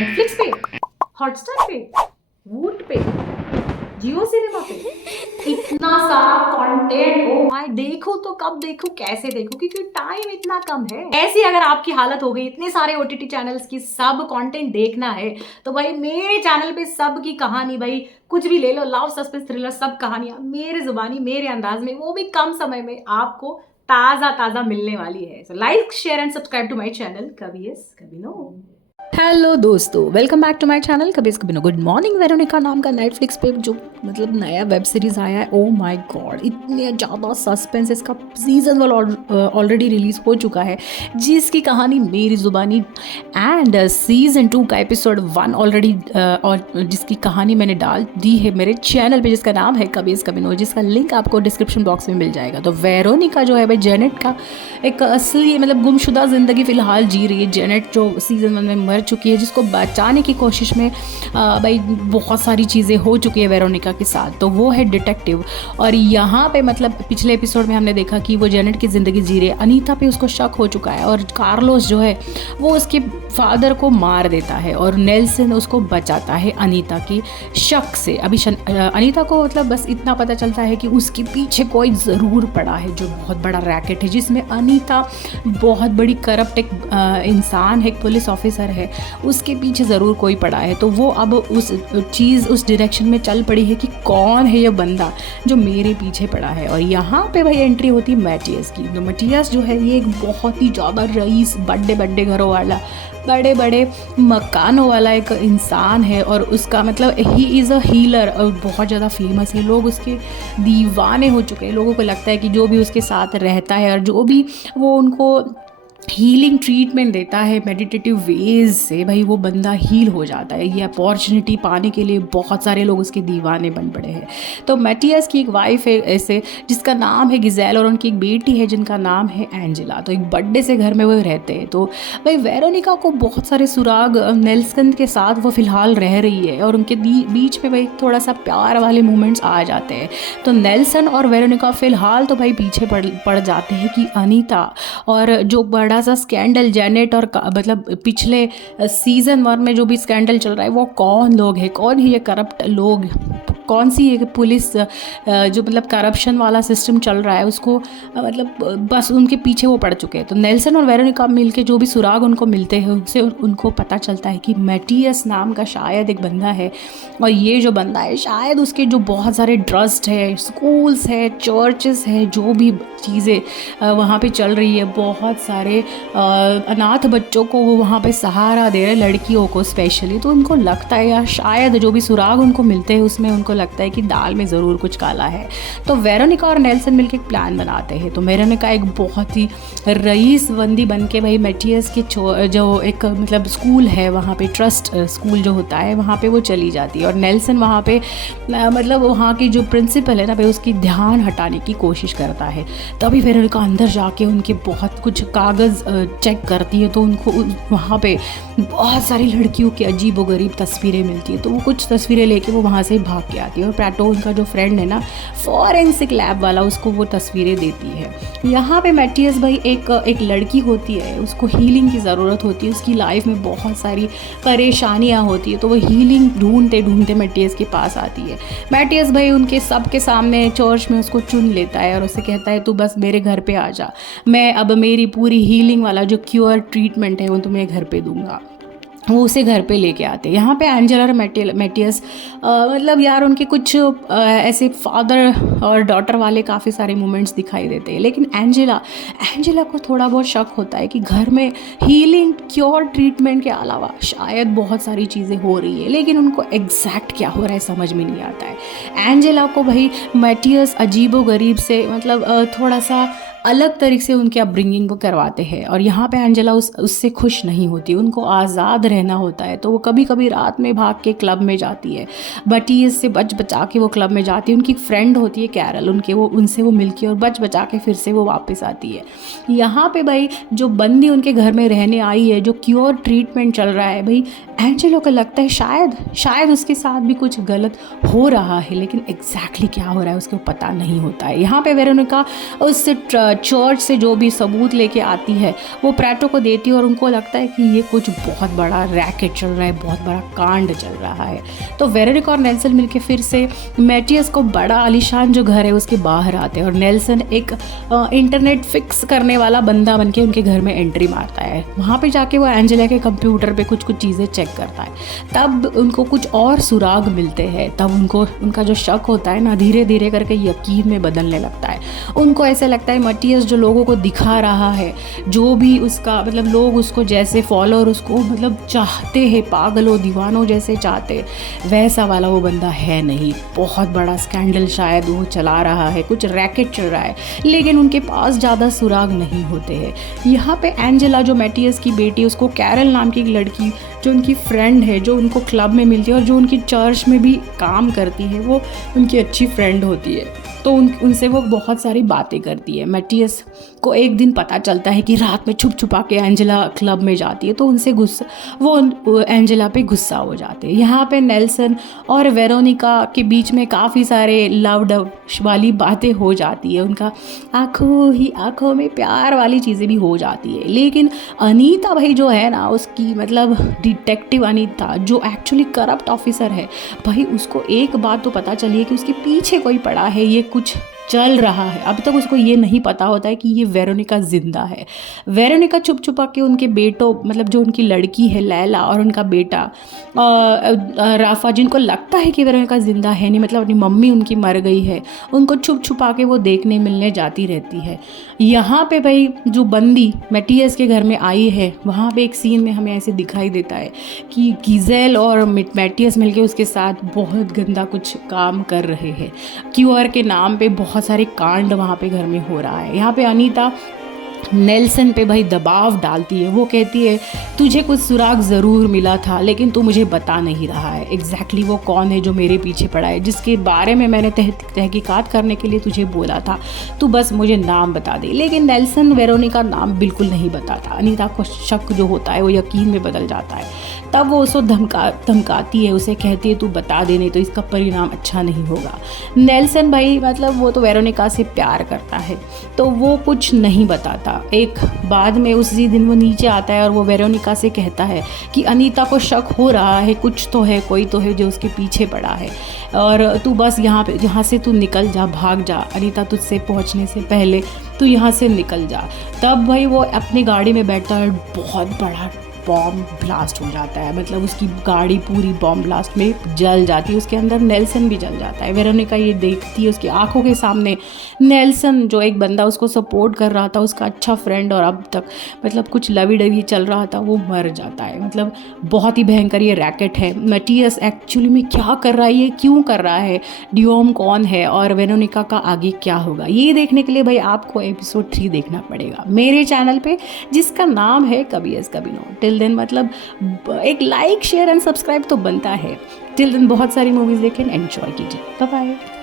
Netflix पे, Hotstar पे, वूट पे, जियो सिनेमा पे इतना सारा कंटेंट। ओ माय, देखूं तो कब देखूं, कैसे देखूं, क्योंकि टाइम इतना कम है। ऐसी अगर आपकी हालत हो गई, इतने सारे ओटीटी चैनल्स की सब कंटेंट देखना है, तो भाई मेरे चैनल पे सब की कहानी, भाई कुछ भी ले लो, लव सस्पेंस थ्रिलर, सब कहानियां मेरे जुबानी मेरे अंदाज में, वो भी कम समय में आपको ताजा ताजा मिलने वाली है। So like share and subscribe to my channel कभी यस कभी नो। हेलो दोस्तों, welcome back to my channel कभी कभी नो। गुड मॉर्निंग वेरोनिका नाम का नेटफ्लिक्स पे जो मतलब नया वेब सीरीज आया है, ओ माय गॉड, इतने ज़्यादा सस्पेंस। इसका सीजन वाला ऑलरेडी रिलीज हो चुका है, जिसकी कहानी मेरी जुबानी, एंड सीजन 2 का एपिसोड 1 ऑलरेडी, और जिसकी कहानी मैंने डाल दी है मेरे चैनल पे, जिसका नाम है कभी कभी नो, जिसका लिंक आपको डिस्क्रिप्शन बॉक्स में मिल जाएगा। तो वेरोनिका जो है भाई, जेनेट का एक असली मतलब गुमशुदा ज़िंदगी फ़िलहाल जी रही है। जेनेट जो सीज़न 1 में मर चुकी है, जिसको बचाने की कोशिश में भाई बहुत सारी चीज़ें हो चुकी है वेरोनिका के साथ। तो वो है डिटेक्टिव, और यहाँ पे मतलब पिछले एपिसोड में हमने देखा कि वो जेनेट की ज़िंदगी जी रही है। अनीता पे उसको शक हो चुका है, और कार्लोस जो है वो उसके फादर को मार देता है, और नेल्सन उसको बचाता है अनीता की शक से। अभी अनीता को मतलब बस इतना पता चलता है कि उसके पीछे कोई ज़रूर पड़ा है, जो बहुत बड़ा रैकेट है, जिसमें अनीता बहुत बड़ी करप्ट एक इंसान है, एक पुलिस ऑफिसर है, उसके पीछे ज़रूर कोई पड़ा है। तो वो अब उस डायरेक्शन में चल पड़ी है कि कौन है ये बंदा जो मेरे पीछे पड़ा है। और यहाँ पे भाई एंट्री होती है मैटियस की। तो मैटियस जो है ये एक बहुत ही ज़्यादा रईस, बड़े बड़े घरों वाला, बड़े बड़े मकानों वाला एक इंसान है, और उसका मतलब ही इज़ अ हीलर, और बहुत ज़्यादा फेमस है। लोग उसके दीवाने हो चुके हैं। लोगों को लगता है कि जो भी उसके साथ रहता है, और जो भी वो उनको हीलिंग ट्रीटमेंट देता है मेडिटेटिव वेज से, भाई वो बंदा हील हो जाता है। ये अपॉर्चुनिटी पाने के लिए बहुत सारे लोग उसके दीवाने बन पड़े हैं। तो मैटियस की एक वाइफ है ऐसे, जिसका नाम है गिजेल, और उनकी एक बेटी है जिनका नाम है एंजेला। तो एक बड़े से घर में वो रहते हैं। तो भाई वेरोनिका को बहुत सारे सुराग नेल्सन के साथ वो फ़िलहाल रह रही है, और उनके बीच में भाई थोड़ा सा प्यार वाले मोमेंट्स आ जाते हैं। तो नेल्सन और वेरोनिका फ़िलहाल तो भाई पीछे पड़ जाते हैं कि अनीता और जो बड़ा सा स्कैंडल जेनेट और मतलब पिछले सीज़न 1 में जो भी स्कैंडल चल रहा है, वो कौन लोग हैं, कौन है ये करप्ट लोग, कौन सी एक पुलिस जो मतलब करप्शन वाला सिस्टम चल रहा है, उसको मतलब बस उनके पीछे वो पड़ चुके हैं। तो नेल्सन और वेरोनिका मिलके जो भी सुराग उनको मिलते हैं, उनसे उनको पता चलता है कि मैटियस नाम का शायद एक बंदा है, और ये जो बंदा है शायद उसके जो बहुत सारे ट्रस्ट है, स्कूल्स है, चर्चेस है, जो भी चीज़ें वहाँ पे चल रही है, बहुत सारे अनाथ बच्चों को वो वहाँ पे सहारा दे रहे, लड़कियों को स्पेशली। तो उनको लगता है या शायद जो भी सुराग उनको मिलते हैं उसमें उनको लगता है कि दाल में ज़रूर कुछ काला है। तो वेरोनिका और नेल्सन मिलकर एक प्लान बनाते हैं। तो वेरोनिका एक बहुत ही रईस बंदी बन के भाई मैटियस के जो एक मतलब स्कूल है वहाँ पे, ट्रस्ट स्कूल जो होता है, वहाँ पे वो चली जाती है। और नेल्सन वहाँ पे मतलब वहाँ की जो प्रिंसिपल है ना भाई, उसकी ध्यान हटाने की कोशिश करता है। तभी वेरोनिका अंदर जाके उनके बहुत कुछ कागज़ चेक करती है। तो उनको वहाँ पे बहुत सारी लड़कियों की अजीब व गरीब तस्वीरें मिलती है। तो वो कुछ तस्वीरें लेके वो वहाँ से भाग के आती है, और प्रेटो उनका जो फ्रेंड है ना, फॉरेंसिक लैब वाला, उसको वो तस्वीरें देती है। यहाँ पे मैटियस भाई एक लड़की होती है, उसको हीलिंग की ज़रूरत होती है, उसकी लाइफ में बहुत सारी परेशानियाँ होती है। तो वो हीलिंग ढूंढते ढूंढते मैटियस के पास आती है। मैटियस भाई उनके सबके सामने चर्च में उसको चुन लेता है, और उससे कहता है तू बस मेरे घर पे आ जा, मैं अब मेरी पूरी हीलिंग वाला जो क्योर ट्रीटमेंट है वो तुम्हें घर पे दूंगा। वो उसे घर पे लेके आते हैं। यहाँ पे एंजेला और मैटियस मतलब यार उनके कुछ ऐसे फादर और डॉटर वाले काफ़ी सारे मोमेंट्स दिखाई देते हैं। लेकिन एंजेला को थोड़ा बहुत शक होता है कि घर में हीलिंग क्योर ट्रीटमेंट के अलावा शायद बहुत सारी चीज़ें हो रही है, लेकिन उनको एग्जैक्ट क्या हो रहा है समझ में नहीं आता है। एंजेला को भाई मैटियस अजीबोगरीब से मतलब थोड़ा सा अलग तरीके से उनकी अपब्रिंगिंग को करवाते हैं। और यहाँ पे एंजेला उससे खुश नहीं होती, उनको आज़ाद रहना होता है। तो वो कभी कभी रात में भाग के क्लब में जाती है, बटीज से बचा के वो क्लब में जाती है। उनकी फ्रेंड होती है कैरल, उनसे वो मिलके और बचा के फिर से वो वापस आती है। यहाँ पे भाई जो बंदी उनके घर में रहने आई है, जो क्योर ट्रीटमेंट चल रहा है, भाई एंजेलो को लगता है शायद उसके साथ भी कुछ गलत हो रहा है, लेकिन एग्जैक्टली क्या हो रहा है उसको पता नहीं होता है। यहाँ पे वेरोनिका उससे चर्च से जो भी सबूत लेके आती है वो प्रेटो को देती है और उनको लगता है कि ये कुछ बहुत बड़ा रैकेट चल रहा है, बहुत बड़ा कांड चल रहा है। तो वेरोनिका और नेल्सन मिलके फिर से मैटियस को बड़ा आलीशान जो घर है उसके बाहर आते हैं और नेल्सन एक इंटरनेट फिक्स करने वाला बंदा बन के उनके घर में एंट्री मारता है। वहाँ पे जाके वो एंजेला के कंप्यूटर पे कुछ चीज़ें चेक करता है। तब उनको कुछ और सुराग मिलते हैं। तब उनका जो शक होता है ना धीरे धीरे करके यकीन में बदलने लगता है। उनको ऐसे लगता है मैटियस जो लोगों को दिखा रहा है, जो भी उसका मतलब लोग उसको जैसे फॉलोअर उसको मतलब चाहते हैं, पागलों दीवानों जैसे चाहते, वैसा वाला वो बंदा है नहीं। बहुत बड़ा स्कैंडल शायद वो चला रहा है, कुछ रैकेट चल रहा है, लेकिन उनके पास ज़्यादा सुराग नहीं होते हैं। यहाँ पे एंजेला जो मैटियस की बेटी, उसको कैरल नाम की एक लड़की जो उनकी फ्रेंड है, जो उनको क्लब में मिलती है और जो उनकी चर्च में भी काम करती है, वो उनकी अच्छी फ्रेंड होती है। तो उनसे वो बहुत सारी बातें करती है। मैटियस को एक दिन पता चलता है कि रात में छुप छुपा के एंजेला क्लब में जाती है, तो उनसे वो एंजेला पे गुस्सा हो जाते हैं। यहाँ पे नेल्सन और वेरोनिका के बीच में काफ़ी सारे लव वाली बातें हो जाती है। उनका आंखों ही आंखों में प्यार वाली चीज़ें भी हो जाती है। लेकिन अनीता भाई जो है ना, उसकी मतलब डिटेक्टिव अनीता जो एक्चुअली करप्ट ऑफिसर है भाई, उसको एक बात तो पता चली है कि उसके पीछे कोई पड़ा है, ये कुछ चल रहा है। अब तक उसको ये नहीं पता होता है कि ये वेरोनिका जिंदा है। वेरोनिका छुप छुपा के उनके बेटों मतलब जो उनकी लड़की है लैला और उनका बेटा राफा, जिनको लगता है कि वेरोनिका जिंदा है नहीं, मतलब अपनी मम्मी उनकी मर गई है, उनको छुप छुपा के वो देखने मिलने जाती रहती है। यहाँ पे भाई जो बंदी मैटियस के घर में आई है, वहाँ पे एक सीन में हमें ऐसे दिखाई देता है कि गिजेल और मैटियस मिलके उसके साथ बहुत गंदा कुछ काम कर रहे हैं। क्यूआर के नाम पे बहुत सारे कांड वहाँ पे घर में हो रहा है। यहाँ पे अनीता नेल्सन पे भाई दबाव डालती है। वो कहती है तुझे कुछ सुराग ज़रूर मिला था, लेकिन तू मुझे बता नहीं रहा है एग्जैक्टली वो कौन है जो मेरे पीछे पड़ा है, जिसके बारे में मैंने तहकीकात करने के लिए तुझे बोला था, तू बस मुझे नाम बता दे। लेकिन नेल्सन वेरोनिका नाम बिल्कुल नहीं बताता। अनीता को शक जो होता है वो यकीन में बदल जाता है। तब वो उसको धमकाती है, उसे कहती है तू बता दे, नहीं तो इसका परिणाम अच्छा नहीं होगा। नेल्सन भाई मतलब वो तो वेरोनिका से प्यार करता है, तो वो कुछ नहीं बताता। एक बाद में उसी दिन वो नीचे आता है और वो वेरोनिका से कहता है कि अनीता को शक हो रहा है, कुछ तो है, कोई तो है जो उसके पीछे पड़ा है, और तू बस यहाँ से तू निकल जा, भाग जा, अनीता तुझसे पहुँचने से पहले तू यहाँ से निकल जा। तब भाई वो अपनी गाड़ी में बैठता है, बहुत बड़ा बॉम्ब ब्लास्ट हो जाता है, मतलब उसकी गाड़ी पूरी बॉम्ब ब्लास्ट में जल जाती है, उसके अंदर नेल्सन भी जल जाता है। वेरोनिका ये देखती है, उसकी आंखों के सामने नेल्सन जो एक बंदा उसको सपोर्ट कर रहा था, उसका अच्छा फ्रेंड और अब तक मतलब कुछ लवी डवी चल रहा था, वो मर जाता है। मतलब बहुत ही भयंकर ये रैकेट है। मैटियस एक्चुअली में क्या कर रहा है, ये क्यों कर रहा है, डियोम कौन है और वेरोनिका का आगे क्या होगा, ये देखने के लिए भाई आपको एपिसोड 3 देखना पड़ेगा मेरे चैनल पे, जिसका नाम है कभी यस कभी नो। टिल देन मतलब एक लाइक शेयर एंड सब्सक्राइब तो बनता है। टिल देन बहुत सारी मूवीज़ देखें, एंजॉय कीजिए। Bye bye.